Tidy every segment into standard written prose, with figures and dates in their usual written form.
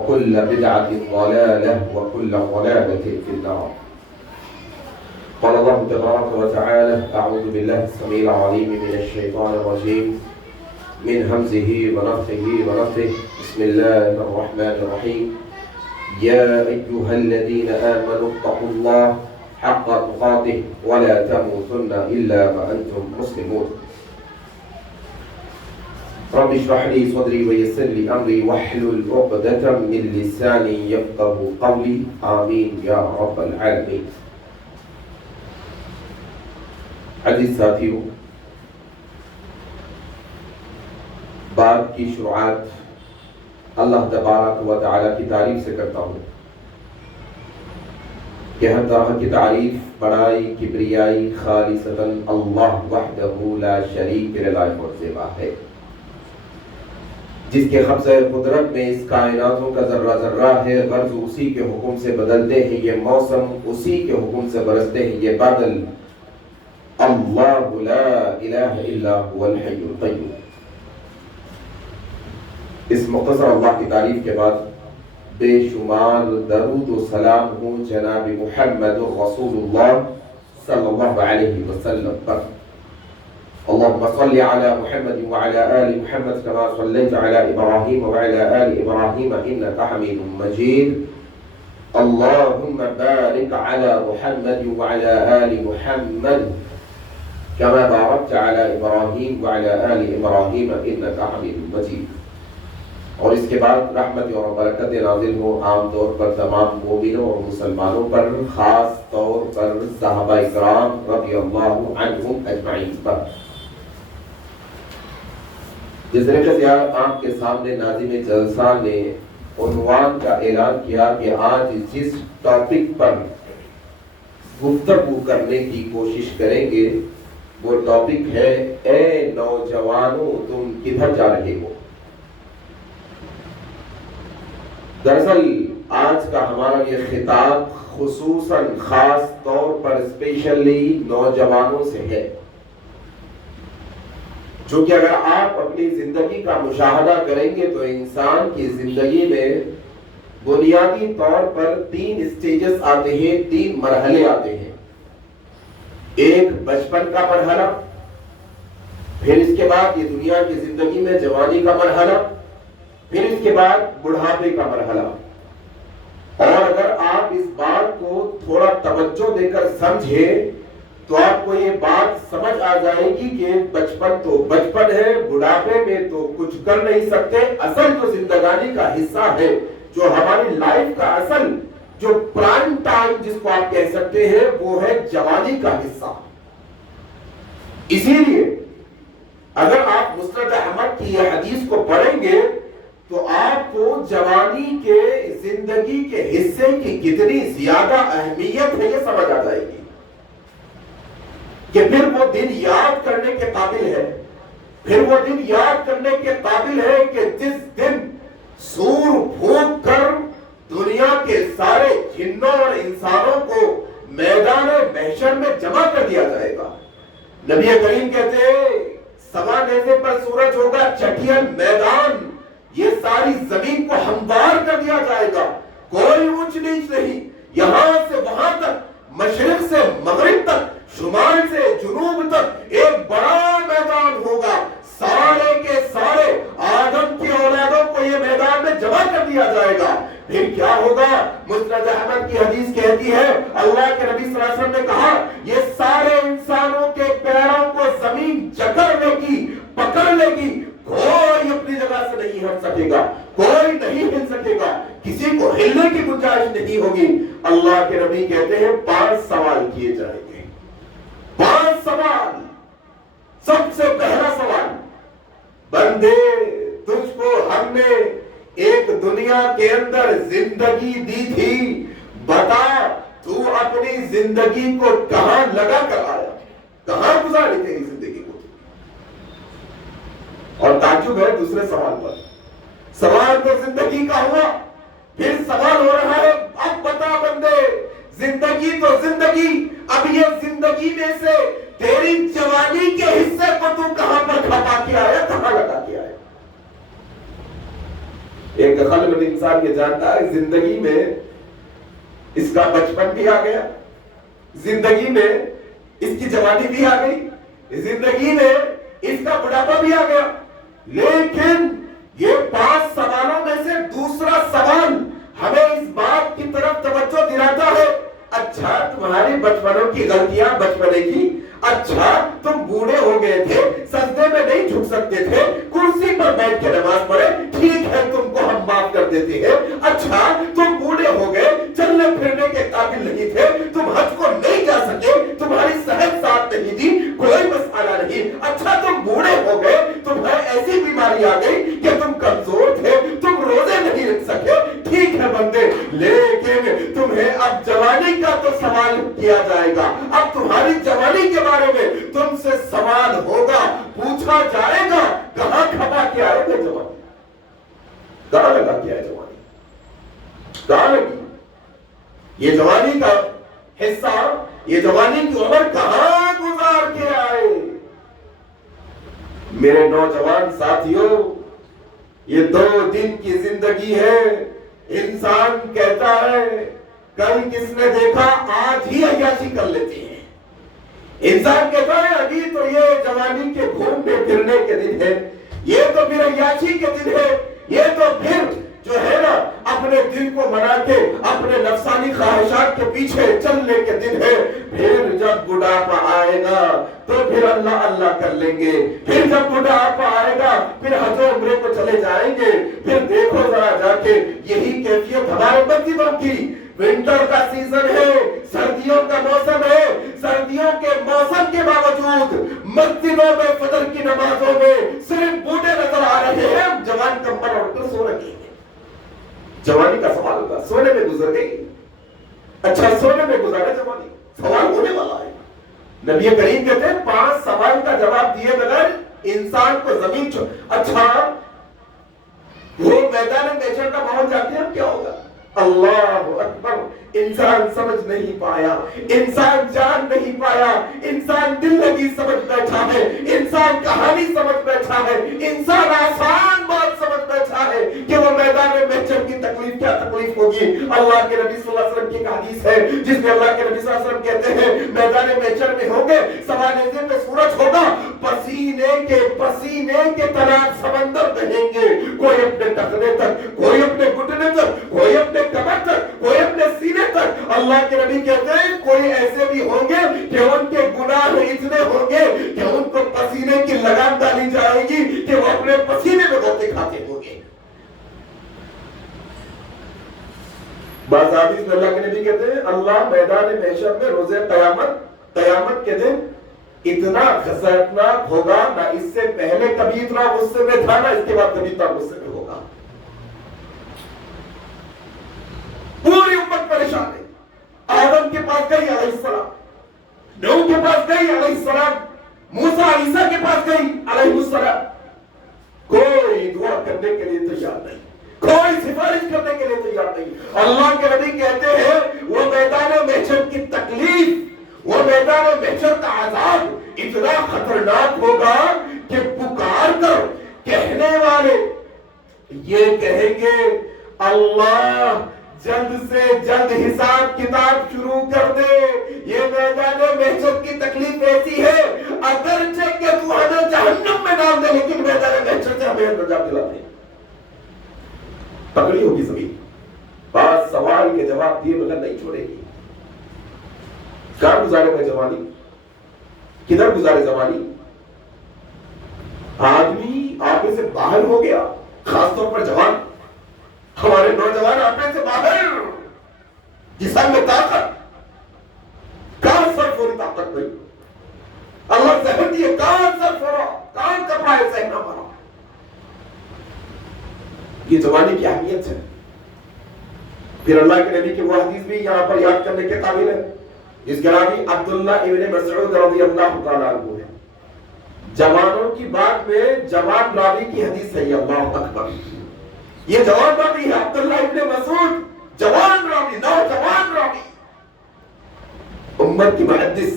وكل بدعة ضلالة وكل ضلالة في النار. قال الله تبارك وتعالى: أعوذ بالله السميع العليم من الشيطان الرجيم من همزه ونفخه ونفثه. بسم الله الرحمن الرحيم. يا أيها الذين آمنوا اتقوا الله حق تقاته ولا تموتن إلا وأنتم مسلمون. رب اشرح لي صدري ويسر لي امري واحلل عقدة من لساني يفقهوا قولي. آمین یا رب العالمین. عزیز ساتھیو، بات کی شروعات اللہ تبارک و تعالی کی تعریف سے کرتا ہوں کہ ہر طرح کی تعریف، بڑائی، کبریائی خالصتاً اللہ وحدہ لا شریک کے لائق اور زیبا ہے، جس کے قبضہ قدرت میں اس کائناتوں کا ذرہ ذرہ ہے. غرض اسی کے حکم سے بدلتے ہیں یہ موسم، اسی کے حکم سے برستے ہیں یہ بادل. اللہ لا الہ الا هو الحی القیوم. اس مختصر اللہ کی تعریف کے بعد بے شمار درود و سلام ہوں جناب محمد رسول اللہ صلی اللہ علیہ وسلم پر. اللهم صل على محمد وعلى آل محمد كما صليت على إبراهيم وعلى آل إبراهيم إنك حميد مجيد. اللهم بارك على محمد وعلى آل محمد كما باركت على إبراهيم وعلى آل إبراهيم إنك حميد مجيد. اور اس کے بعد رحمت اور برکت نازل ہو عام طور پر تمام مومنوں اور مسلمانوں پر، خاص طور پر صحابہ کرام رضی اللہ عنہم اجمعین پر. جس طریقے سے آپ کے سامنے ناظم جلسہ نے عنوان کا اعلان کیا کہ آج جس ٹاپک پر گفتگو کرنے کی کوشش کریں گے وہ ٹاپک ہے: اے نوجوانوں تم کدھر جا رہے ہو. دراصل آج کا ہمارا یہ خطاب خصوصاً خاص طور پر اسپیشلی نوجوانوں سے ہے، چونکہ اگر آپ اپنی زندگی کا مشاہدہ کریں گے تو انسان کی زندگی میں بنیادی طور پر 3 اسٹیجز آتے ہیں، 3 مرحلے آتے ہیں. ایک بچپن کا مرحلہ، پھر اس کے بعد یہ دنیا کی زندگی میں جوانی کا مرحلہ، پھر اس کے بعد بڑھاپے کا مرحلہ. اور اگر آپ اس بات کو تھوڑا توجہ دے کر سمجھیں تو آپ کو یہ بات سمجھ آ جائے گی کہ بچپن تو بچپن ہے، بڑھاپے میں تو کچھ کر نہیں سکتے. اصل جو زندگانی کا حصہ ہے، جو ہماری لائف کا اصل جو پرائم ٹائم جس کو آپ کہہ سکتے ہیں، وہ ہے جوانی کا حصہ. اسی لیے اگر آپ مسند احمد کی یہ حدیث کو پڑھیں گے تو آپ کو جوانی کے زندگی کے حصے کی کتنی زیادہ اہمیت ہے یہ سمجھ آ جائے گی کہ پھر وہ دن یاد کرنے کے قابل ہے. پھر وہ دن یاد کرنے کے قابل ہے کہ جس دن سور پھونک کر دنیا کے سارے جنوں اور انسانوں کو میدان محشر میں جمع کر دیا جائے گا. نبی کریم کہتے ہیں سوا نیزے پر سورج ہوگا، چٹین میدان، یہ ساری زمین کو ہموار کر دیا جائے گا. کوئی اونچ نیچ نہیں، یہاں سے وہاں تک، مشرق سے مغرب تک، شمال سے جنوب تک ایک بڑا میدان ہوگا. سارے کے سارے آدم کی اولادوں کو یہ میدان میں جمع کر دیا جائے گا. پھر کیا ہوگا؟ مسند احمد کی حدیث کہتی ہے اللہ کے نبی صلی اللہ علیہ وسلم نے کہا یہ سارے انسانوں کے پیروں کو زمین جکڑ لے گی، پکڑ لے گی. کوئی اپنی جگہ سے نہیں ہٹ سکے گا، کوئی نہیں ہل سکے گا، کسی کو ہلنے کی گنجائش نہیں ہوگی. اللہ کے نبی کہتے ہیں 5 سوال کیے جائیں گے. 5 سوال. سب سے پہلا سوال: بندے تجھ کو ہم نے ایک دنیا کے اندر زندگی دی تھی، بتا تو اپنی زندگی کو کہاں لگا کر آیا، کہاں گزاری تیری زندگی کو. اور تعجب ہے دوسرے سوال پر. سوال تو زندگی کا ہوا، پھر سوال ہو رہا ہے اب بتا بندے زندگی تو زندگی، اب یہ زندگی میں سے تیری جوانی کے حصے کو تو کہاں پر کھپا کے آیا، کہاں لگا کے آیا. ایک ایک عقل مند انسان یہ جانتا ہے زندگی میں اس کا بچپن بھی آ گیا، زندگی میں اس کی جوانی بھی آ گئی، زندگی میں اس کا بڑھاپا بھی آ گیا، لیکن یہ 5 سوالوں میں سے دوسرا سوال ہمیں اس بات کی طرف توجہ دلاتا ہے، اچھا تمہاری بچپنوں کی غلطیاں بچپنے کی، اچھا تم بوڑھے ہو گئے تھے، سجدے میں نہیں جھک سکتے تھے، کرسی پر بیٹھ کے نماز پڑھے، ٹھیک ہے تم کو ہم معاف کر دیتے ہیں، اچھا تم بوڑھے ہو گئے، چلنے پھرنے کے قابل نہیں تھے، تم حج کو نہیں جا سکے، تمہاری صحت ساتھ نہیں دی، کوئی مسئلہ نہیں، اچھا تم بوڑھے ہو گئے، تمہیں ایسی بیماری آ گئی کہ تم کمزور تھے، تم روزے نہیں رکھ سکے، ٹھیک ہے بندے، لیکن تمہیں اب جوانی کا تو سوال کیا جائے گا، اب تمہاری جوانی کے بارے میں تم سے سوال ہوگا، پوچھا جائے گا، کہاں کھپا کے آئے گا جوانی، کہاں لگا کے آئے جوانی، کہاں لگی یہ جوانی کا حصہ، یہ جوانی کی عمر کہاں گزار کے آئے؟ میرے نوجوان ساتھیوں، یہ 2 دن کی زندگی ہے، انسان کہتا ہے کل کس نے دیکھا آج ہی عیاشی کر لیتے ہیں، انسان کہتا ہے ابھی تو یہ جوانی کے گھومنے پھرنے کے دن ہے، یہ تو پھر عیاشی کے دن ہے، یہ تو پھر جو ہے نا اپنے دل کو منا کے اپنے نفسانی خواہشات کے پیچھے چلنے کے دن ہے، پھر جب بڑھاپا آئے گا تو پھر اللہ اللہ کر لیں گے، پھر جب بڑھاپا آئے گا پھر حج و عمرے کو چلے جائیں گے، پھر دیکھو ذرا جا کے یہی کیفیت ہمارے مسجدوں کی، ونٹر کا سیزن ہے، سردیوں کا موسم ہے، سردیوں کے موسم کے باوجود مسجدوں میں فجر کی نمازوں میں صرف بوڑھے نظر آ رہے ہیں، جوان کمبل اوڑھ کر سو رہے ہیں۔ جوانی کا سوال ہوگا، سونے میں گزر گئی، اچھا سونے میں گزارا جوانی، سوال ہونے والا ہے۔ نبی کریم کہتے ہیں 5 سوال کا جواب دیے بغیر انسان کو زمین اچھا وہ میدان محشر کا ماحول جانتے ہیں کیا ہوگا؟ اللہ اکبر، انسان سمجھ نہیں پایا، انسان جان نہیں پایا، انسان دل لگی سمجھ بیٹھا ہے، انسان کہانی سمجھ بیٹھا ہے، انسان آسان بات سمجھ بیٹھا ہے کہ وہ میدان محشر کی تکلیف کیا تکلیف ہوگی۔ اللہ کے نبی صلی اللہ علیہ وسلم کی ایک حدیث ہے جس میں اللہ کے نبی صلی اللہ علیہ وسلم کہتے ہیں میدان محشر میں ہوں گے، سوانحے پہ سورج ہوگا، پسینے کے تالاب سمندر بہیں گے، کوئی اپنے ٹخنے تک، کوئی اپنے گھٹنے تک، کوئی اپنے کمر تک، کوئی اپنے سینے تک۔ اللہ کے نبی کہتے ہیں کوئی ایسے بھی ہوں گے کہ ان کے گناہ اتنے ہوں گے کہ ان کو پسینے کی لگام ڈالی جائے گی کہ وہ اپنے پسینے میں غوطے کھاتے ہوں گے۔ بعض حدیث میں اللہ کے نبی کہتے ہیں اللہ میدان محشر میں روز قیامت کے دن اتنا خطرناک ہوگا، نہ اس سے پہلے کبھی اتنا غصے میں تھا، نہ اس کے بعد کبھی اتنا غصے میں ہوگا۔ پوری امت پریشان ہے، آدم کے پاس گئی علیہ السلام، نوح کے پاس گئی علیہ السلام، موسیٰ عیسیٰ کے پاس گئی علیہ السلام، کوئی دعا کرنے کے لیے تیار نہیں، کوئی سفارش کرنے کے لیے تیار نہیں۔ اللہ کے نبی کہتے ہیں وہ میدان محشر کی تکلیف، وہ میدان محشر کا عذاب اتنا خطرناک ہوگا کہ پکار کر کہنے والے یہ کہیں گے اللہ جلد سے جلد حساب کتاب شروع کر دے، یہ میدان محشر کی تکلیف ایسی ہے اگرچہ کہ تو ہمیں جہنم میں ڈال دے لیکن میدان محشر سے ہمیں نجات دلا دے۔ پکڑی ہوگی زمین، 5 سوال کے جواب دیے بغیر نہیں چھوڑے گی۔ کہاں گزارے میں جوانی، کدھر گزارے جوانی؟ آدمی آپے سے باہر ہو گیا، خاص طور پر جوان، ہمارے نوجوان آپے سے باہر، جسم میں طاقت، کہاں صرف ہو رہی طاقت بھائی؟ اللہ ذہن دیے کہاں صرف ہو رہا، کہاں کپڑا ہے ذہن ہمارا؟ یہ جوانی کی اہمیت ہے۔ پھر اللہ کے نبی کی وہ حدیث بھی یہاں پر یاد کرنے کے قابل ہے جس کا راوی عبداللہ ابن مسعود رضی اللہ تعالیٰ عنہ ہے۔ جوانوں کی بات میں جوان راوی کی حدیث ہے، اللہ اکبر، یہ جوان راوی ہے عبداللہ ابن مسعود، جوان راوی، نوجوان راوی، امت کی محدث،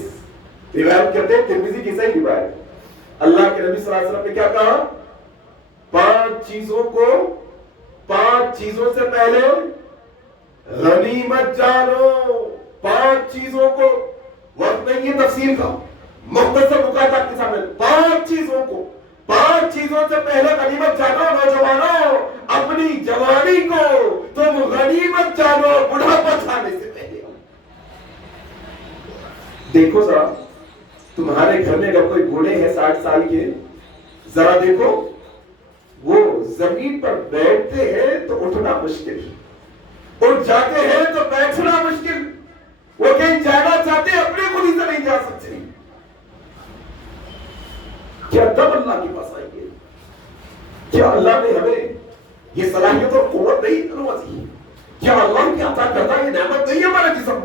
روایت کرتے ہیں ترمذی کی صحیح روایت۔ اللہ کے نبی صلی اللہ علیہ وسلم نے کیا کہا؟ 5 چیزوں کو 5 چیزوں سے پہلے غنیمت جانو. 5 چیزوں کو وقت نہیں ہے تفسیر کا, مختصر مقاطع کے سامنے 5 چیزوں کو 5 چیزوں سے پہلے غنیمت جانو. نوجوانوں, اپنی جوانی کو تم غنیمت جانو بڑھاپا چھانے سے پہلے. دیکھو ذرا تمہارے گھر میں اگر کوئی بوڑھے ہیں 60 سال کے, ذرا دیکھو وہ زمین پر بیٹھتے ہیں تو اٹھنا مشکل, اٹھ جاتے ہیں تو بیٹھنا مشکل, وہ کہیں جانا چاہتے ہیں اپنے خود ہی سے نہیں جا سکتے. کیا تب اللہ کے پاس آئیں گے؟ کیا اللہ نے ہمیں یہ صلاحیت اور قوت نہیں نوازی؟ کیا اللہ کی عطا کرتا یہ نعمت نہیں ہمارے جسم؟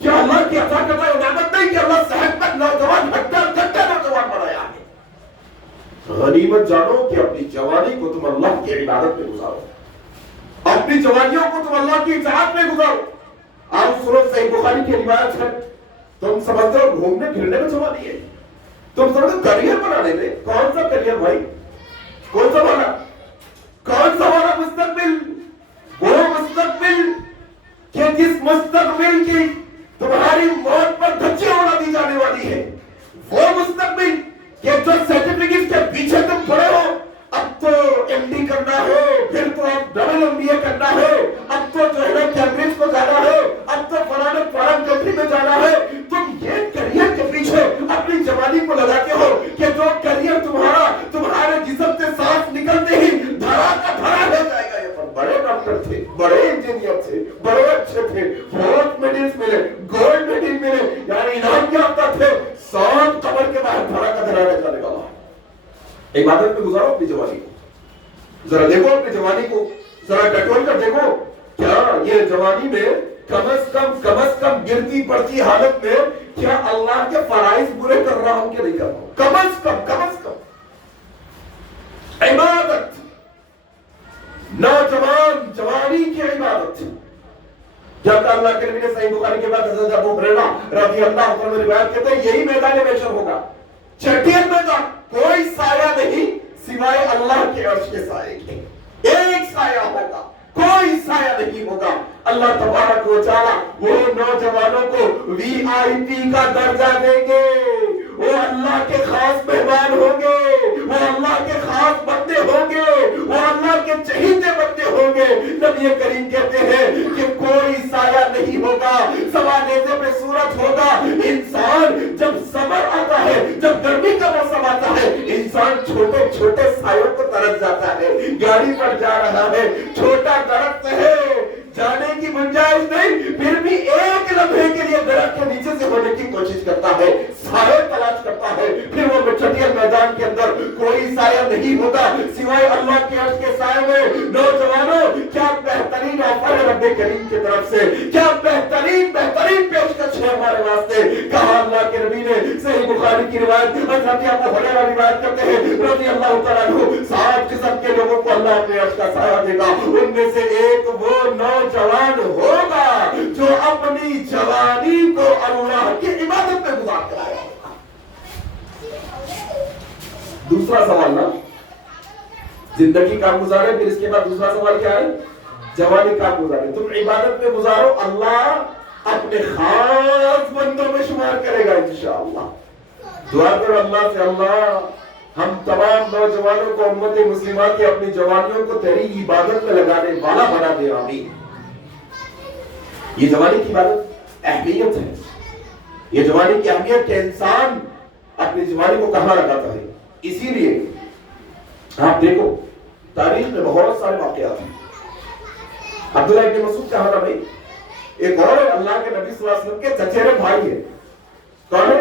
کیا اللہ کی عطا کرتا یہ نعمت نہیں کہ اللہ صحت مند نوجوان گھٹا نوجوان بنایا ہے؟ غنیمت جانو کہ اپنی جوانی کو تم اللہ کی عبادت میں گزارو, اپنی جوانیوں کو تم اللہ کی اطاعت میں گزارو. آپ سنو صحیح بخاری کی روایت ہے, تم سمجھتے ہو گھومنے پھرنے میں جوانی ہے, تم سمجھتے ہو کریئر بنانے میں. کون سا کریئر بھائی؟ کون سا والا؟ کون سا والا مستقبل؟ وہ مستقبل کہ جس مستقبل کی تمہاری موت پر دھچیاں اڑا دی جانے والی ہے. وہ مستقبل کہ جو سرٹیفکیٹ کے پیچھے تم پڑے ہو, اب تو ایم ڈی کرنا ہے, پھر تو اب ڈبل ایم بی اے کرنا ہے, اب تو جو ہے نا کیمبرج کو جانا ہے, اب تو فلاں فارن کنٹری میں جانا ہے. تم یہ کریئر کے پیچھے اپنی جوانی کو لگاتے ہو کہ جو کریئر تمہارے جسم سے سانس نکلتے ہی دھڑا کا دھڑا ہو جائے گا. یہ بڑے ڈاکٹر تھے, بڑے انجینئر تھے, بڑے اچھے تھے, بہت میڈلز ملے, گولڈ میڈل ملے, یعنی انعام یافتہ تھے, سانس قبر کے باہر دھڑا کا دھڑا رہ جانے والا. عبادت میں گزارو اپنی جوانی کو. ذرا دیکھو اپنی جوانی کو, ذرا ٹٹول کر دیکھو کیا یہ جوانی میں کم از کم گرتی پڑتی حالت میں کیا اللہ کے فرائض پورے کر رہا ہوں کہ نہیں کر رہا ہوں. کم از کم عبادت, نوجوان جوانی کی عبادت. جب اللہ کے نبی نے صحیح بخاری کے بعد حضرت ابو ہریرہ رضی اللہ عنہ نے روایت کرتے ہیں یہی میدان محشر ہوگا, چھٹیل میدان, کوئی سایہ نہیں سوائے اللہ کے عرش کے سائے کے. ایک سایہ ہوگا, کوئی سایہ نہیں ہوگا. اللہ تبارک و تعالی وہ نوجوانوں کو وی آئی پی کا درجہ دیں گے, وہ اللہ کے خاص مہمان ہوں گے, وہ اللہ کے خاص بندے ہوں گے, وہ اللہ کے چہیتے بندے ہوں گے. نبی کریم کہتے ہیں کہ کوئی سایہ نہیں ہوگا, سوانیزے میں صورت ہوگا. انسان جب سمر آتا ہے, جب گرمی کا موسم آتا ہے, انسان چھوٹے چھوٹے سایوں کو ترس جاتا ہے. گاڑی پر جا رہا ہے, چھوٹا درخت ہے, جانے کی گنجائش نہیں, پھر بھی ایک لمحے کے لیے درخت کے نیچے سے ہونے کی کوشش کرتا ہے, سایہ تلاش کرتا ہے. پھر وہ چٹیل میدان کے اندر کوئی سایہ نہیں ہوگا سوائے اللہ کے عرش کے سائے میں. نوجوانوں, کیا بہترین آفر ہے رب کریم کی طرف سے, کیا بہترین پیشکش ہے ہمارے واسطے. کہا اللہ کے نبی نے صحیح بخاری کی روایت, حضرت ابو ہریرہ روایت کرتے ہیں رضی اللہ تعالیٰ عنہ, 7 قسم کے لوگوں کو اللہ اپنے عرش کا سایہ دے گا. ان میں سے ایک وہ نوجوان ہوگا جو اپنی جوانی کو اللہ کی عبادت میں گزار کر آیا ہوگا. دوسرا سوال نا, زندگی کام گزارے, پھر اس کے بعد دوسرا سوال کیا ہے؟ جوانی کام گزارے. تم عبادت میں گزارو, اللہ اپنے خاص بندوں میں شمار کرے گا انشاءاللہ. دعا کرو اللہ سے, اللہ ہم تمام نوجوانوں کو امت مسلمہ کی اپنی جوانیوں کو تیری عبادت میں لگانے والا بنا دے. آمین. یہ جوانی کی عبادت اہمیت ہے, یہ جوانی کی اہمیت کہ انسان اپنی جوانی کو کہاں لگاتا ہے. اسی لیے آپ دیکھو تاریخ میں بہت سارے واقعات ہیں. عبداللہ ابن مسعود کہا نا بھائی, ایک اور اللہ کے نبی صلی اللہ علیہ وسلم کے چچیرے بھائی ہیں. کون ہے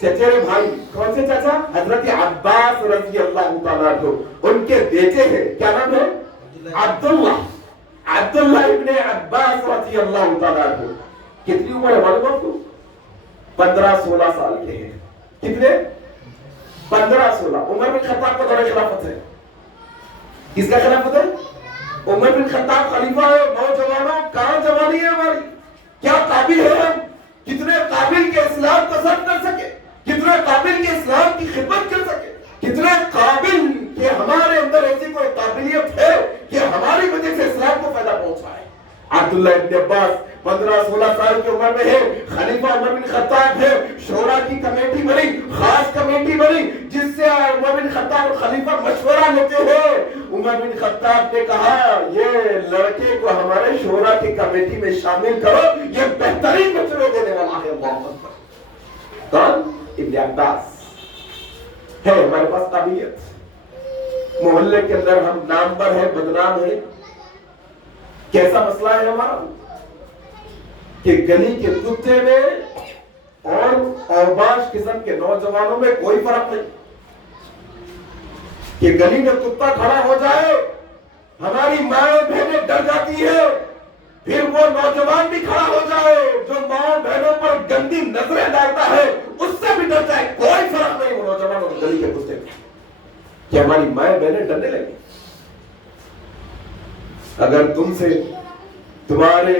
چچیرے بھائی؟ کون سے چچا؟ حضرت عباس رضی اللہ تعالیٰ عنہ, ان کے بیٹے ہیں. کیا نام ہے؟ عبداللہ ابن عباس رضی اللہ تعالیٰ عنہ. کتنی عمر ہے معلوم آپ کو؟ 15-16 سال کے ہیں. کتنے؟ 15-16. عمر بن خطاب کا دور خلافت ہے. کس کا خلافت ہے؟ عمر بن خطاب خلیفہ ہے. نوجوانوں, کہاں جوانی ہے ہماری؟ کیا قابل ہے ہم؟ کتنے قابل کے اسلام کو سر کر سکے, کتنے قابل کے اسلام کی خدمت کر سکے, کتنے قابل کہ ہمارے اندر ایسی کوئی قابلیت ہے کہ ہماری عبداللہ ابن عباس 15-16 سال کی عمر میں ہے، خلیفہ عمر بن خطاب ہے، شورا کی کمیٹی بنی، خاص کمیٹی بنی جس سے عمر بن خطاب اور خلیفہ مشورہ لیتے ہیں۔ عمر بن خطاب نے کہا یہ لڑکے کو ہمارے شورا کی کمیٹی میں شامل کرو، یہ بہترین مشورے دینے والا ہے۔ اللہ اکبر۔ کون؟ ابن عباس ہے ہمارے پاس قابلیت، محلے کے اندر ہم نامور ہے، بدنام ہے۔ کیسا مسئلہ ہے ہمارا کہ گلی کے کتے میں اور اوباش قسم کے نوجوانوں میں کوئی فرق نہیں، کہ گلی میں کتا کھڑا ہو جائے ہماری مائیں بہنیں ڈر جاتی ہے، پھر وہ نوجوان بھی کھڑا ہو جائے جو ماں بہنوں پر گندی نظریں ڈالتا ہے اس سے بھی ڈر جائے، کوئی فرق نہیں وہ نوجوانوں کو گلی کے کتے میں، کہ ہماری مائیں بہنیں ڈرنے لگی۔ اگر تم سے تمہارے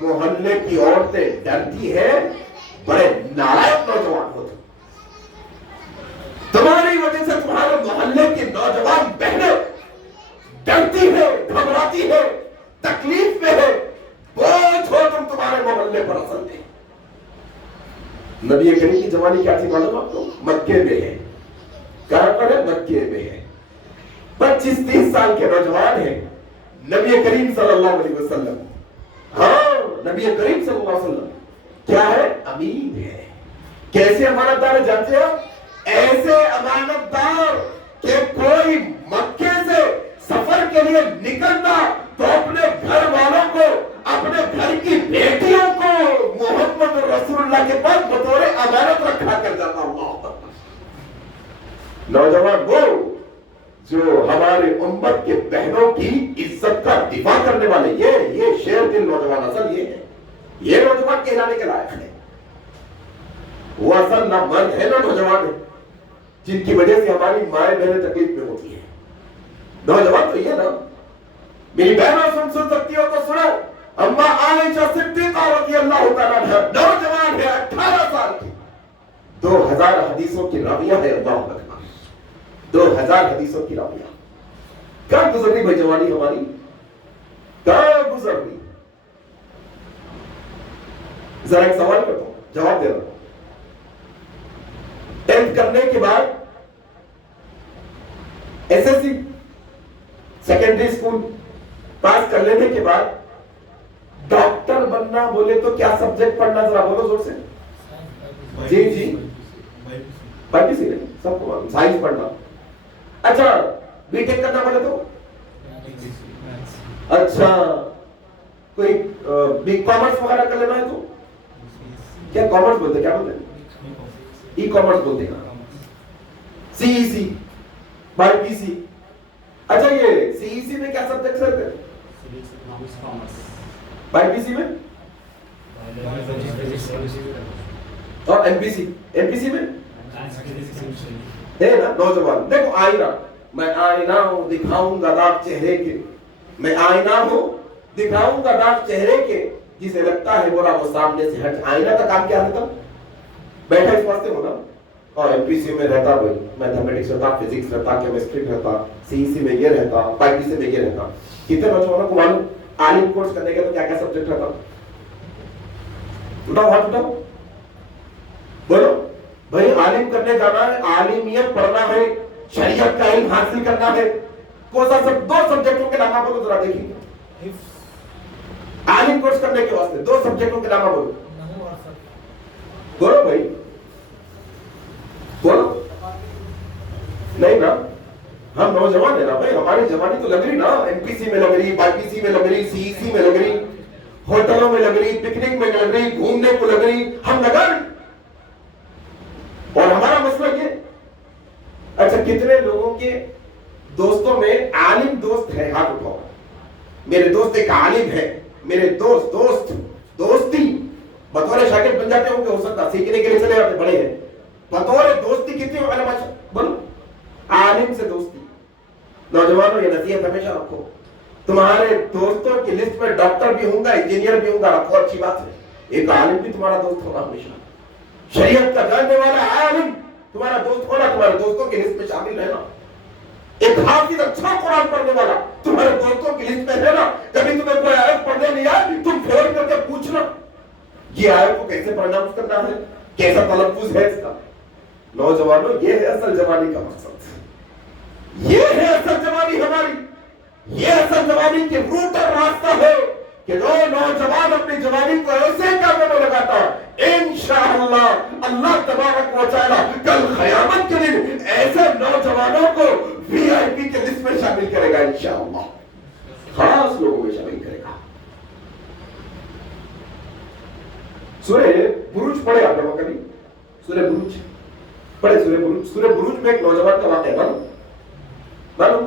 محلے کی عورتیں ڈرتی ہے، بڑے نالائق نوجوان ہو تمہاری وجہ سے تمہارے محلے کی نوجوان بہنیں ڈرتی ہے، گھبراتی ہے، تکلیف میں ہے، بوجھ ہو تم تمہارے محلے پر اثر دے۔ نبی کریم کی جوانی کیا تھی معلوم آپ کو؟ مکے میں ہے۔ کہاں پر ہے؟ مکے میں ہے۔ 25-30 سال کے نوجوان ہیں، نبی کریم صلی اللہ علیہ وسلم، ہاں نبی کریم صلی اللہ علیہ وسلم کیا ہے؟ امین ہے۔ کیسے امانت دار جانتے ہو؟ ایسے امانت دار کہ کوئی مکے سے سفر کے لیے نکلتا تو اپنے گھر والوں کو، اپنے گھر کی بیٹیوں کو محمد رسول اللہ کے پاس بطور امانت رکھا کر جاتا۔ اللہ نوجوان وہ جو ہمارے امت کے بہنوں کی عزت کا دفاع کرنے والے، یہ شیر دل نوجوان اصل یہ ہے، یہ نوجوان کہلانے کے لائق ہے۔ وہ اصل نہ مرد ہے نہ نوجوان ہے جن کی وجہ سے ہماری مائیں بہنیں تکلیف میں ہوتی ہیں۔ نوجوان تو یہ نا، میری بہنوں سن سکتی ہو تو سنو، اما عائشہ صدیقہ رضی اللہ تعالیٰ عنہا نوجوان ہے، 18 سال کی، 2000 حدیثوں کی راویہ ہے۔ اللہ اکبر، 2000 حدیثوں کی راویہ۔ کب گزر گئی بھائی جوانی ہماری؟ کب گزر گئی؟ ذرا ایک سوال کرتا ہوں، جواب دے رہا ہوں۔ 10th کرنے کے بعد S S C secondary school pass کر لینے کے بعد ڈاکٹر بننا بولے تو کیا سبجیکٹ پڑھنا؟ ذرا بولو زور سے۔ جی بائی پی سی نہیں، سب کو معلوم، سائنس پڑھنا۔ اچھا بی ٹیک کرنا بولے تو؟ اچھا کوئی بی کامرس وغیرہ کر لینا ہے تو کیا کامرس بولتے، کیا بولتے ہیں؟ ای کامرس بولتے ہیں، سی ای سی، بائی پی سی۔ اچھا یہ سی ای سی میں کیا سبجیکٹ رہتے ہیں؟ بائی پی سی میں اور ایم پی سی، ایم پی سی میں ہے نا نوجوان۔ دیکھو آئینہ، میں آئینہ ہوں دکھاؤں گا داغ چہرے کے، میں آئینہ ہوں دکھاؤں گا داغ چہرے کے، جسے لگتا ہے برا وہ سامنے سے ہٹ۔ آئینہ کا کام کیا رہتا؟ بیٹھا اس واسطے ہونا، اور ایم پی سی میں رہتا بھائی میتھمیٹکس رہتا، فزکس رہتا، کیمسٹری رہتا، سی ای سی میں یہ رہتا، بائی پی سی میں یہ رہتا۔ کتنے نوجوانوں کو معلوم عالم کورس کرنے کے تو کیا کیا سبجیکٹ رہتا؟ بتاؤ ہاتھ اٹھاؤ، بولو بھائی عالم کرنے جانا ہے، عالمیت پڑھنا ہے، شریعت کا علم حاصل کرنا ہے، کون سا سب؟ 2 سبجیکٹوں کے نام بولو ذرا دیکھیے۔ عالم کورس کرنے کے واسطے 2 سبجیکٹوں کے نام بولو، بولو بھائی بولو۔ نہیں نا، ہم نوجوان ہیں نا بھائی، ہماری جوانی تو لگ رہی نا، ایم پی سی میں لگ رہی، بائی پی سی میں لگ رہی، سی ای سی میں لگ رہی، ہوٹلوں میں لگ رہی، پکنک میں لگ رہی، گھومنے کو لگ رہی، ہم لگا رہی۔ اور ہمارا مسئلہ یہ، اچھا کتنے لوگوں کے دوستوں میں عالم دوست ہے؟ ہاتھ اٹھاؤ۔ میرے دوست ایک عالم ہے، میرے دوستی بطور شاگرد بن جاتے ہوں کہ ہو سکتا سیکھنے کے لیے چلے جاتے، بڑے ہیں، بطور دوستی کتنی علماء بولو، عالم سے دوستی۔ نوجوانوں یہ نصیحت ہمیشہ رکھو، تمہارے دوستوں کی لسٹ میں ڈاکٹر بھی ہوں گا، انجینئر بھی ہوں گا، رکھو، اچھی بات ہے، ایک عالم بھی تمہارا دوست ہونا ہمیشہ، شریعت کا جاننے والا عالم تمہارا دوست ہونا، تمہارے دوستوں کی لسٹ میں شامل رہنا۔ ایک حافظ اچھا قرآن پڑھنے والا تمہارے دوستوں کی لسٹ میں رہنا، کبھی تمہیں کوئی آیت پڑھنے نہیں آئے تم یہ آیت کو کیسے پروناؤنس کرنا ہے، کیسا تلفظ ہے اس کا؟ نوجوانوں یہ ہے اصل جوانی کا مقصد، یہ ہے اصل جوانی ہماری، یہ اصل جوانی کی روٹ اور راستہ ہے کہ جو نوجوان اپنی جوانی کو ایسے کاموں میں لگاتا ہے، انشاءاللہ اللہ تبارک و تعالی کل قیامت کے دن ایسے نوجوانوں کو وی آئی پی کے لسٹ میں شامل کرے گا، انشاءاللہ خاص لوگوں میں شامل کرے گا۔ سورہ بروج پڑھے آپ لوگوں کبھی؟ سورہ بروج پڑھے؟ سورہ بروج میں ایک نوجوان کا واقعہ ہے، معلوم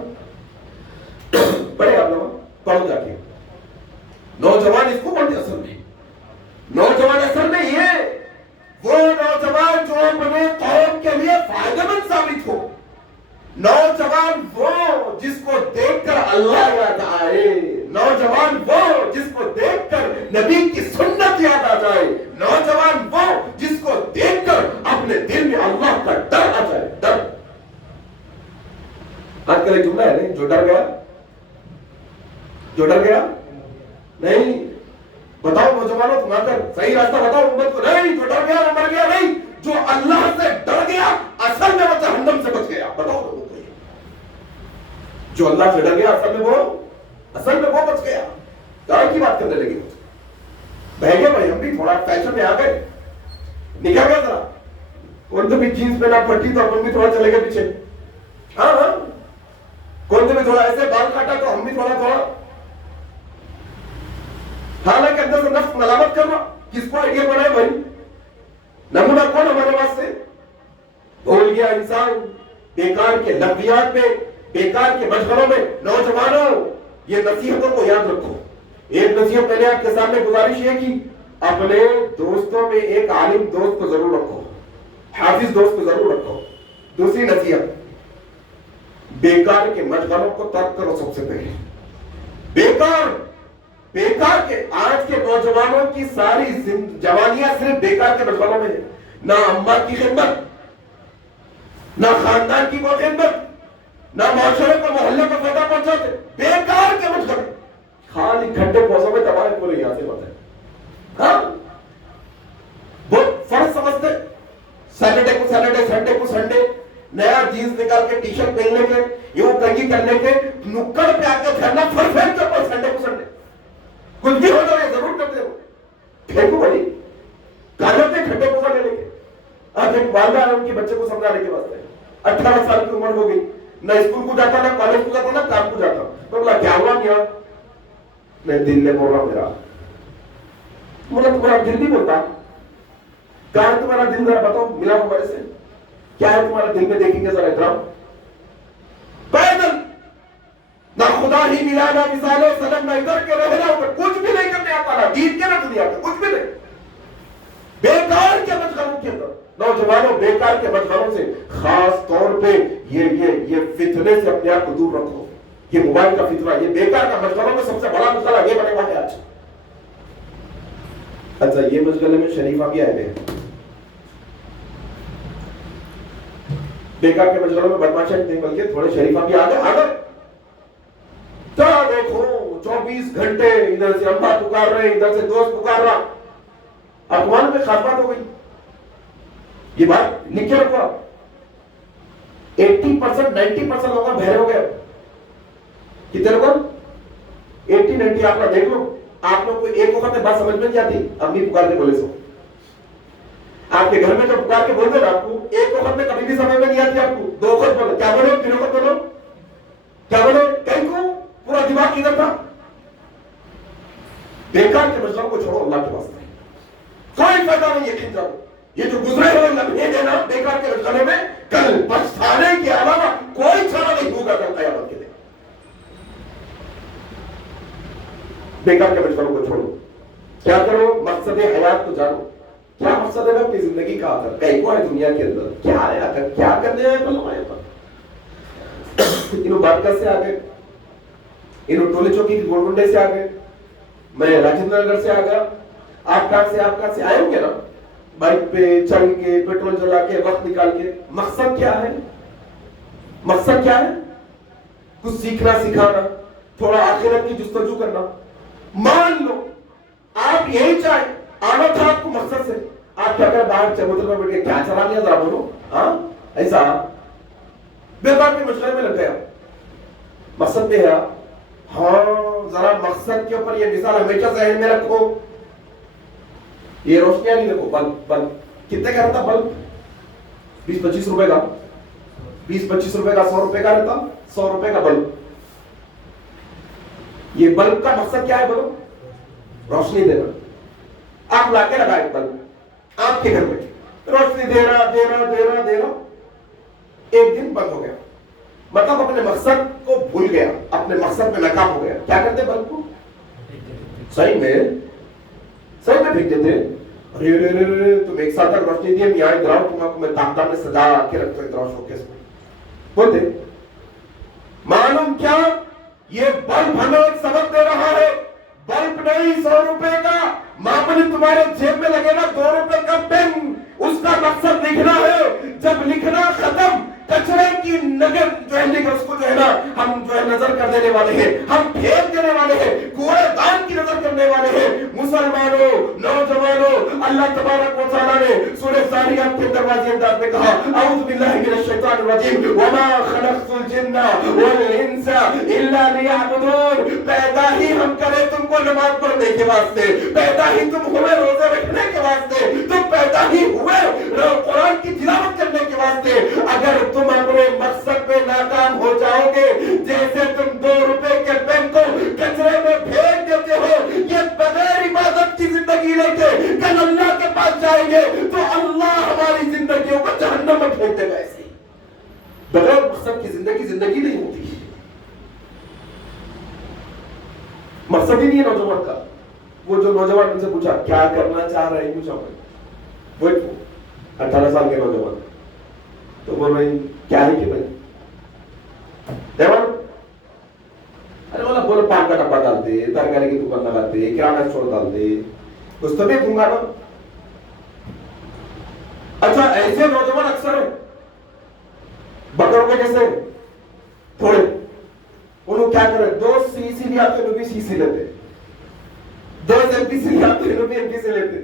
پڑھے آپ لوگ؟ پڑھو جا کے۔ نوجوان اس کو بولتے اصل میں، نوجوان اصل میں یہ وہ نوجوان جو اپنے قوم کے لیے فائدہ مند ثابت ہو، نوجوان وہ جس کو دیکھ کر اللہ یاد آئے، نوجوان وہ جس کو دیکھ کر نبی کی سنت یاد آ جائے، نوجوان وہ جس کو دیکھ کر اپنے دل میں اللہ کا ڈر آ جائے۔ ڈر آج کل ایک جملہ ہے نہیں، جو ڈر گیا، جو ڈر گیا نہیں، بتاؤ نوجوانوں تم آ کر صحیح راستہ بتاؤ امت کو، نہیں جو ڈر گیا وہ مر گیا، نہیں جو اللہ سے ڈر گیا اصل میں وہ جہنم سے بچ گیا۔ بتاؤ لوگوں کو، جو اللہ سے ڈر گیا اصل میں وہ بچ گیا۔ ڈر کی بات کرنے لگے، بہ گئے بھائی، ہم بھی تھوڑا فیشن میں آ گئے، نکل گیا ذرا، کون تو بھی جینس پہنا پٹی تو ہم بھی تھوڑا چلے گئے پیچھے، ہاں ہاں، کون تو بھی تھوڑا ایسے بال کاٹا تو ہم بھی تھوڑا، حالانکہ اندر سے نفس ملامت کر رہا، کس کو آئیڈیا بنائے بھائی؟ نمونہ کون ہمارے واسطے؟ بھول گیا انسان بیکار کے لغویات میں، بیکار کے مشغلوں میں۔ نوجوانوں یہ نصیحتوں کو یاد رکھو۔ ایک نصیحت میں نے آپ کے سامنے گزارش یہ کی، اپنے دوستوں میں ایک عالم دوست کو ضرور رکھو، حافظ دوست کو ضرور رکھو۔ دوسری نصیحت، بیکار کے مشغلوں کو ترک کرو سب سے پہلے۔ بیکار کے آج کے نوجوانوں کی ساری جوانیاں صرف بیکار کے مشغلوں میں ہے، نہ اماں کی خدمت، نہ خاندان کی وہ خدمت، نہ معاشرے کو محلے کو فائدہ پہنچاتے، بیکار کے مشغلے، خالی گھنٹے پوسوں میں تباہ پورے یہاں سے بات ہے۔ ہاں بہت فرض سمجھتے، سیٹرڈے کو سیٹرڈے، سنڈے کو سنڈے، نیا جینس نکال کے ٹی شرٹ پہننے کے، یوں کنگھی کرنے کے، نکڑ پہ آ کے دھرنا پھر کے اوپر سنڈے کو سنڈے، کچھ بھی ہو جائے ضرور کرتے ہو، پھینکو بھائی، کہاں جاتے ہیں گھنٹے پوسا لینے کے؟ آج ایک والدہ ہے ان کے بچے کو سمجھانے کے واسطے، 18 سال کی عمر ہو گئی، نہ اسکول کو جاتا، نہ کالج کو جاتا، نہ کام کو جاتا، تو بولا کیا ہوا میاں؟ میں دل نے بول رہا ہوں میرا، بولا تمہارا دل نہیں بولتا؟ کہاں ہے تمہارا دل؟ ذرا بتاؤ، ملا ہمارے سے، کیا ہے تمہارا دل میں؟ دیکھیں گے ذرا احترام۔ پیدل نہ خدا ہی ملا، نہ مثال و سلم، نہ ادھر کے رہنا ادھر، کچھ بھی نہیں کرنے آتا، نہ دین کے نہ دنیا کے، کچھ بھی نہیں، بیکار کے مشغلوں کے اندر۔ نوجوانوں بیکار کے مشغلوں سے خاص طور پہ یہ فتنے سے اپنے آپ کو دور رکھو۔ یہ موبائل کا فتنہ، یہ بیکار کا مشغلوں میں سب سے بڑا مسئلہ یہ بنے ہوا ہے آج۔ اچھا یہ مشغلے میں شریفہ بھی آئے ہوئے ہیں، بیکار کے مشغلوں میں بدماشی نہیں بلکہ تھوڑے شریفہ بھی آ گئے۔ کیا دیکھو 24 گھنٹے ادھر سے امبا پکار رہے، ادھر سے دوست پکار رہا، اقوام میں خاص بات ہو گئی۔ یہ بات لکھ کے رکھو، 80% 90% لوگ بہرے ہو گئے۔ کتنے لوگ؟ 80-90۔ آپ نے دیکھ لو، آپ لوگ کو ایک وقت میں بات سمجھ میں نہیں آتی، امی پکار کے بولے سو، آپ کے گھر میں جو پکار کے بولتے نا، آپ کو ایک وقت میں کبھی بھی سمجھ میں نہیں آتی، آپ کو 2 وقت بولو، کیا بولو، 3 وقت بولو، کیا بولو، کہیں کو پورا دماغ کدھر تھا؟ بیکار کے مشغلوں کو چھوڑو، اللہ کے واسطے کوئی فائدہ نہیں، یقین جانو یہ جو گزرے ہوئے لمحے ہیں نا بیکار کے مشغلے میں، کل پچھتانے کے علاوہ کوئی چارہ نہیں ہوگا کل قیامت کے دن۔ بیکار کے مشغلوں کو چھوڑو، کیا کرو؟ مقصد حیات کو جانو، کیا مقصد ہے اپنی زندگی کا؟ آخر کہیں کو ہے دنیا کے اندر، کیا ہے آخر، کیا کرنے ہیں بلو آئے پر؟ انہوں بارکت سے آگئے، انہوں ٹولے چوکی کی گولڈنڈے سے آگئے، میں راجندر نگر سے آگیا، آپ کہاں سے آئے ہوں گے نا، بائک پہ چل کے، پیٹرول جلا کے، وقت نکال کے۔ مقصد کیا ہے؟ مقصد کیا ہے؟ کچھ سیکھنا سکھانا، تھوڑا آخرت کی جستجو کرنا۔ مان لو آپ یہی چاہیں، آنا تھا آپ کیا کریں باہر چبوتر میں بیٹھ کے کیا چلا لیا ذرا بولو ہاں ایسا بے بار کے مشورے میں لگ گیا مقصد پہ ہے ہاں ذرا مقصد کے اوپر یہ مثال ہمیشہ ذہن میں رکھو یہ روشنیاں نہیں دیکھو بلب کتنے کا رہتا بلب 20-25 روپے کا 20-25 روپے کا 100 روپے کا رہتا 100 روپے کا بلب یہ بلب کا مقصد کیا ہے بولو روشنی دینا آپ لا کے لگائے بلب آپ کے گھر میں روشنی دے رہا ایک دن بند ہو گیا مطلب اپنے مقصد کو بھول گیا اپنے مقصد میں ناکام ہو گیا کیا کرتے بلب کو صحیح میں پھینک دیتے تم ایک سال تک روشنی دی ہم یہاں گراؤ تم آپ کو میں تاکدار میں سجا کے رکھتا ہوں اتنا شوکیس میں بولتے معلوم کیا یہ بلب ہمیں ایک سبق دے رہا ہے بلب نہیں 100 روپے کا معمولی تمہارے جیب میں لگے نا 2 روپے کا پین اس کا مقصد لکھنا ہے جب لکھنا ختم کچرے کی نگر جو ہے اس کو جو ہے نا ہم جو ہے نظر کر دینے والے ہیں ہم پھینک دینے والے ہیں کوڑے دان کی نظر کرنے والے ہیں مسلمانوں نوجوانوں اللہ تبارک و تعالیٰ نے سورہ زاریات کے دروازے انداز میں کہا اعوذ باللہ من الشیطان الرجیم وما خلقت الجن والانس الا لیعبدون پیدا ہی ہم کرے تم کو نماز پڑھنے کے واسطے پیدا ہی تم ہوئے روزے رکھنے کے واسطے تم پیدا ہی ہوئے قرآن کی تلاوت کرنے کے واسطے اگر تم اپنے مقصد پہ ناکام ہو جاؤ گے جیسے تم 2 روپے کے پین کو کچرے میں پھینک دیتے ہو یہ بغیر عبادت کی زندگی لے کے کل اللہ کے پاس جائیں گے تو اللہ ہماری زندگیوں کو جہنم میں پھینک دے گا ایسے ہی بغیر مقصد کی زندگی نہیں ہوتی مقصد ہی نہیں ہے نوجوان کا وہ جو نوجوان ان سے پوچھا کیا کرنا چاہ رہے ہیں پوچھا وہ 18 سال کے نوجوان تو بول رہے کیا ہے کہ بھائی دیوان ارے بولا بولو پان کا ڈبا ڈال دے ترکاری کی دکان لگا دے کرانہ اسٹور ڈال دے کچھ تو بھی دوں گا نا اچھا ایسے نوجوان اکثر بکروں کے جیسے تھوڑے انہوں کیا کرے 2 سی لے آتے انہوں بھی سی لیتے 2 MP لے آتے انہوں بھی MP سے لیتے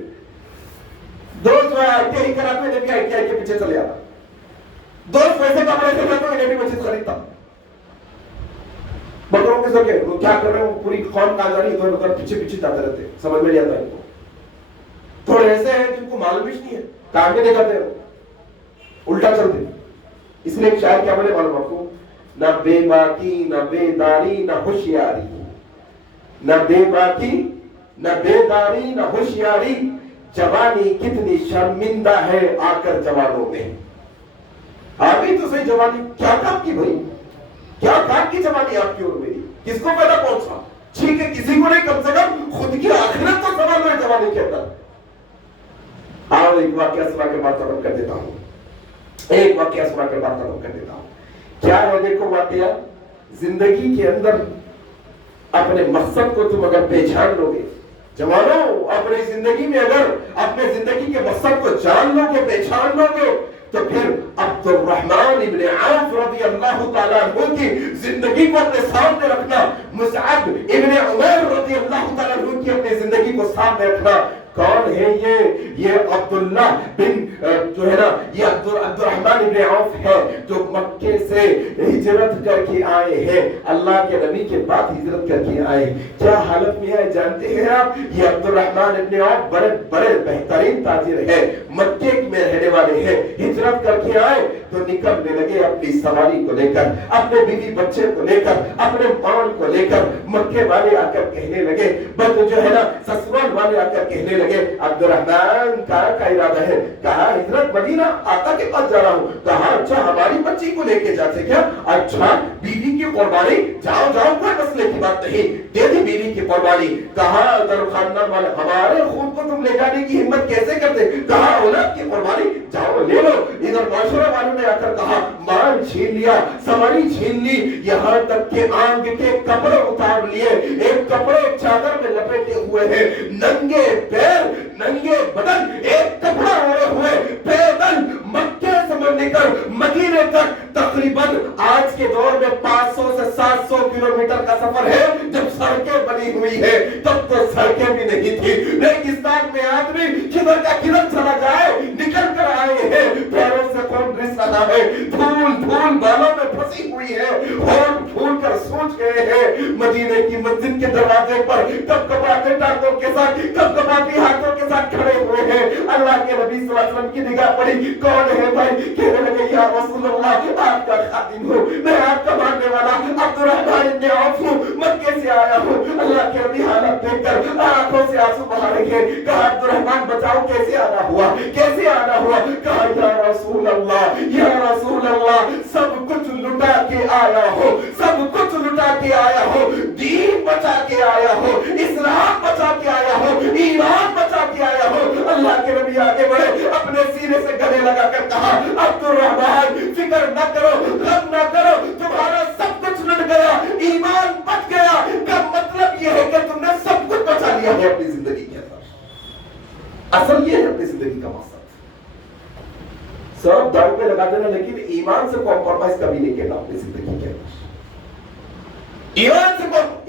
2 جو ہے ITI کراتے انہیں بھی ITI کے پیچھے چلے آتا 2 پیسے کپڑے سے کرتا انہیں بھی مسجد خریدتا بکروں کے سکے وہ کیا کر رہے ہیں پوری قوم کا جاری ادھر ادھر پیچھے جاتے رہتے سمجھ میں نہیں آتا ان کو تھوڑے ایسے ہیں جن کو معلوم ہی نہیں ہے کام نہیں کرتے الٹا چلتے اس لیے ایک شاعر کیا بولے معلوم آپ کو نہ بے باکی نہ بیداری نہ ہوشیاری نہ بے باکی نہ بیداری نہ ہوشیاری جوانی کتنی شرمندہ ہے آ کر جوانوں میں آگئی تو صحیح جوانی کیا کام کی بھائی کیا کام کی جوانی آپ کی اور میری کس کو پیدا پہنچا ٹھیک ہے کسی کو نہیں کم سے کم خود کی آخرت تو سوال ہے جوانی کے اندر آؤ ایک واقعہ سنا کے بات ختم کر دیتا ہوں کیا ہے دیکھو واقعہ زندگی کے اندر اپنے مقصد کو تم اگر پہچان لو گے جوانوں اپنی زندگی میں اگر اپنے زندگی کے مقصد کو جان لو گے پہچان لو گے تو پھر عبد الرحمن ابن عوف رضی اللہ تعالیٰ عنہ کی زندگی کو اپنے سامنے رکھنا مصعب ابن عمیر رضی اللہ تعالیٰ عنہ کی اپنی زندگی کو سامنے رکھنا کون ہے یہ عبداللہ بن جو ہے نا یہ عبد الرحمن ابن عوف ہے جو مکے سے ہجرت کر کے آئے ہیں اللہ کے نبی کے بعد ہجرت کر کے آئے کیا حالت میں ہے جانتے ہیں آپ یہ عبد الرحمن ابن عوف بڑے بڑے بہترین تاجر ہیں مکے میں رہنے والے ہیں ہجرت کر کے آئے تو نکلنے لگے اپنی سواری کو لے کر اپنے بیوی بچے کو لے کر اپنے مال کو لے کر مکے والے آ کر کہنے لگے بس جو ہے نا سسرال والے آ کر کہنے لگے عبد الرحمن کا ارادہ ہے کہا ہجرت مدینہ آقا کے پاس جا رہا ہوں کہا اچھا ہماری بچی کو لے کے جاتے کیا اچھا بیوی کی قربانی جاؤ کوئی مسئلے کی بات نہیں دے دی بیوی کی قربانی کہا اگر خاندان والے ہمارے خون کو تم لے جانے کی ہمت کیسے کرتے کہا اولاد کی قربانی جاؤ لے لو ادھر معاشرہ والوں نے آ کر کہا مال چھین لیا سواری چھین لی یہاں تک کہ آنگ کے کپڑے اتار لیے ایک کپڑے چادر میں لپیٹے ہوئے ہیں ننگے پیر ننگے بدن ایک کپڑا اوڑے ہوئے پیدل مکے سے لے کر مدینے تک تقریباً آج کے دور میں 500 سے 700 کلومیٹر کا سفر ہے جب سڑکیں بنی ہوئی ہے تب تو سڑکیں بھی نہیں تھی ریگستان میں آدمی کدھر کا کدھر چلا جائے مسجد کے دروازے پر کب کباتے ٹانگوں کے ساتھ کب کباتی ہاتھوں کے ساتھ کھڑے ہوئے ہیں. اللہ کے نبی صلی اللہ علیہ وسلم کی نگاہ پڑی, کون ہے بھائی؟ کہنے لگے یا رسول اللہ آپ کا خادم ہوں, میں آپ کا ماننے والا عبد الرحمن بن عوف ہوں, مکے سے آیا ہوں. اللہ کے نبی حالت دیکھ کر آنکھوں سے آنسو بہا رہے ہیں. کہا عبد الرحمن بتاؤ کیسے آنا ہوا, کیسے آنا ہوا؟ کہا یا رسول اللہ, یا رسول اللہ, سب کچھ لٹا کے آیا ہو, سب کچھ لٹا کے آیا ہو, دین بچا کے آیا ہو, اسلام بچا کے آیا ہو, ایمان بچا کے آیا ہو. اللہ کے نبی آگے بڑھے, اپنے سینے سے گلے لگا کر کہا عبد الرحمن فکر نہ کرو, غم نہ کرو, تمہارا سب کچھ لٹ گیا, ایمان بچ گیا. کا مطلب یہ ہے کہ تم نے سب کچھ بچا لیا ہے اپنی زندگی کے اندر. اصل یہ ہے اپنی زندگی کا مقصد. سب داؤ پہ لگا دینا, لیکن ایمان سے کمپرومائز کبھی نہیں کرنا اپنی زندگی کے اندر. ایمان سے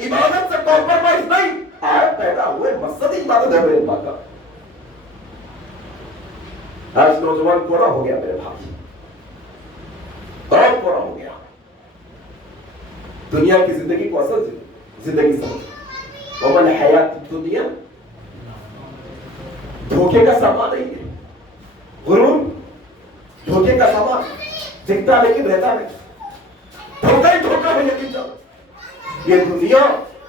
عبادت سے کمپرومائز نہیں. آج پیدا ہوئے مقصد عبادت ہے میرے اللہ کا. آج نوجوان پورا ہو گیا میرے بھائی, اور پورا ہو گیا. دنیا کی زندگی کو اصل زندگی سمجھ. ومن حیات دنیا دھوکے کا سامان نہیں ہے. غرور دھوکے کا سامان, دکھتا لیکن رہتا نہیں. دھوکا ہی دھوکا ہے. یقین جاؤ یہ دنیا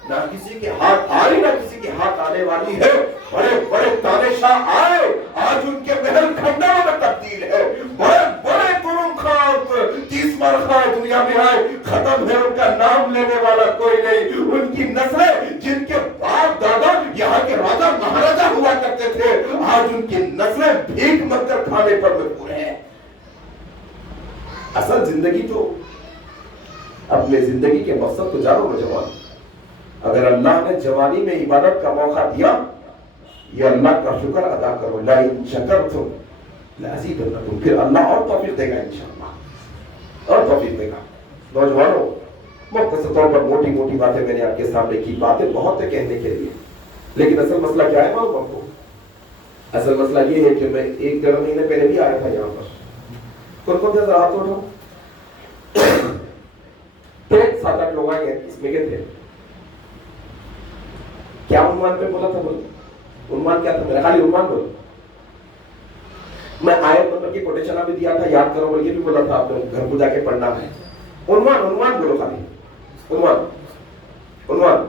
نہ کسی کے ہاتھ آ رہی نہ کسی کے ہاتھ آنے والی ہے. بڑے بڑے تانشاہ آئے, آج ان کے محل کھنڈروں میں تبدیل ہے. بڑے بڑے ترم خان 30 مرخان دنیا میں آئے, ختم ہے, ان کا نام لینے والا کوئی نہیں. ان کی نسلیں جن کے باپ دادا یہاں کے راجا مہاراجا ہوا کرتے تھے, آج ان کی نسلیں بھیک مانگ کر کھانے پر مجبور ہیں. اصل زندگی تو اپنے زندگی کے مقصد کو جانو نوجوان. اگر اللہ نے جوانی میں عبادت کا موقع دیا, یہ اللہ کا شکر ادا کرو. لئن شکرتم لازیدنکم, پھر اللہ اور توفیق دے گا انشاءاللہ, اور توفیق دے گا. نوجوانوں, مختصر طور پر موٹی موٹی باتیں میں نے آپ کے سامنے کی. باتیں بہت ہے کہنے کے لیے, لیکن اصل مسئلہ کیا ہے معلوم آپ کو؟ اصل مسئلہ یہ ہے کہ میں 1-1.5 مہینے پہلے بھی آیا تھا یہاں پر. کون کون سے ہاتھ اٹھاؤ. 7-8 لوگ آئے ہیں, اس میں کے تھے. کیا عنوان پہ بولا تھا؟ بولو عنوان کیا تھا میرا؟ خالی عنوان بولو. میں آیت نمبر کی کوٹیشن بھی دیا تھا, یاد کرو, یہ بھی بولا تھا آپ نے گھر کو جا کے پڑھنا ہے. عنوان بولو, خالی عنوان.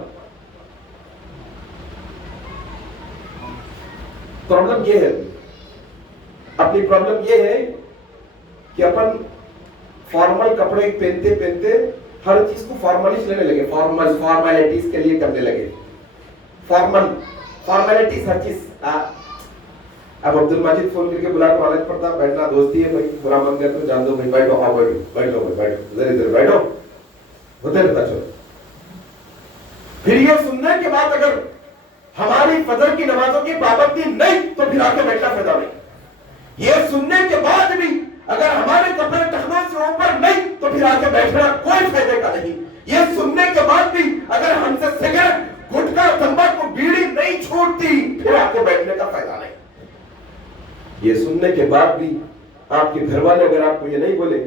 پرابلم یہ ہے, اپنی پرابلم یہ ہے کہ اپن فارمل کپڑے پہنتے پہنتے ہر چیز کو فارملش لینے لگے. فارمیلٹیز کے لیے کرنے لگے. فارمیلٹیز ہر چیز. اب عبد المجید فون کر کے بلا کے کالج پڑھتا, بیٹھنا دوستی ہے بھائی, برا من کر تو جان دو بھائی, بیٹھو آؤ, بیٹھو ادھر ادھر بیٹھو, ہوتے رہتا. چلو پھر یہ سننے کے بعد اگر ہماری فجر کی نمازوں کی پابندی نہیں تو پھر آ کے بیٹھنا فائدہ نہیں. یہ سننے کے بعد بھی اگر ہمارے کپڑے ٹخنوں سے اوپر نہیں تو پھر آ کے بیٹھنا کوئی فائدے کا نہیں. یہ سننے کے بعد بھی اگر ہم سے سگریٹ, گٹکا, تمباکو, بیڑی نہیں چھوٹتی, پھر آپ کو بیٹھنے کا فائدہ نہیں. یہ سننے کے بعد بھی آپ کے گھر والے اگر آپ کو یہ نہیں بولے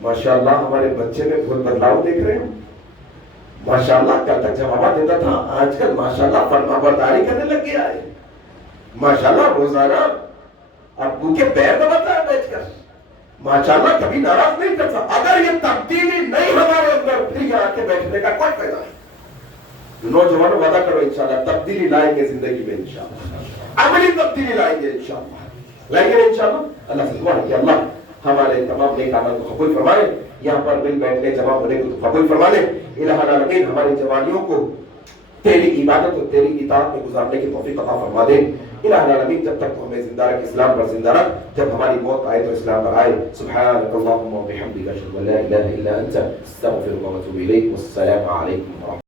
ماشاءاللہ ہمارے بچے میں بہت بدلاؤ دیکھ رہے ہو, ماشاءاللہ کل تک جواب دیتا تھا, آج کل ماشاءاللہ فرما برداری کرنے لگ گیا ہے, ماشاءاللہ روزانہ ابو کے پیر دباتا ہے بیٹھ کر, ماشاءاللہ کبھی ناراض نہیں کرتا. اگر یہ تبدیلی نہیں ہمارے اندر, پھر یہاں کے بیٹھنے کا کوئی فائدہ نہیں. نوجوانوں وعدہ کرو انشاءاللہ تبدیلی لائیں گے زندگی میں, انشاءاللہ عملی تبدیلی لائیں گے, انشاءاللہ انشاءاللہ. اللہ سے دعا ہے کہ اللہ ہمارے تمام نیک اعمال کو قبول فرمائے, یہاں پر مل بیٹھنے جمع ہونے کو قبول فرما لے. الہ العالمین ہماری جوانیوں کو تیری عبادت اور تیری اطاعت میں گزارنے کی توفیق عطا فرما دے. الہ العالمین جب تک تو ہمیں زندہ رکھ, اسلام پر زندہ رکھ, جب ہماری موت آئے تو اسلام پر آئے. سبحانک اللہم و بحمدک اشہد ان لا الہ الا انت استغفرک و اتوب الیک. والسلام علیکم ورحمۃ اللہ.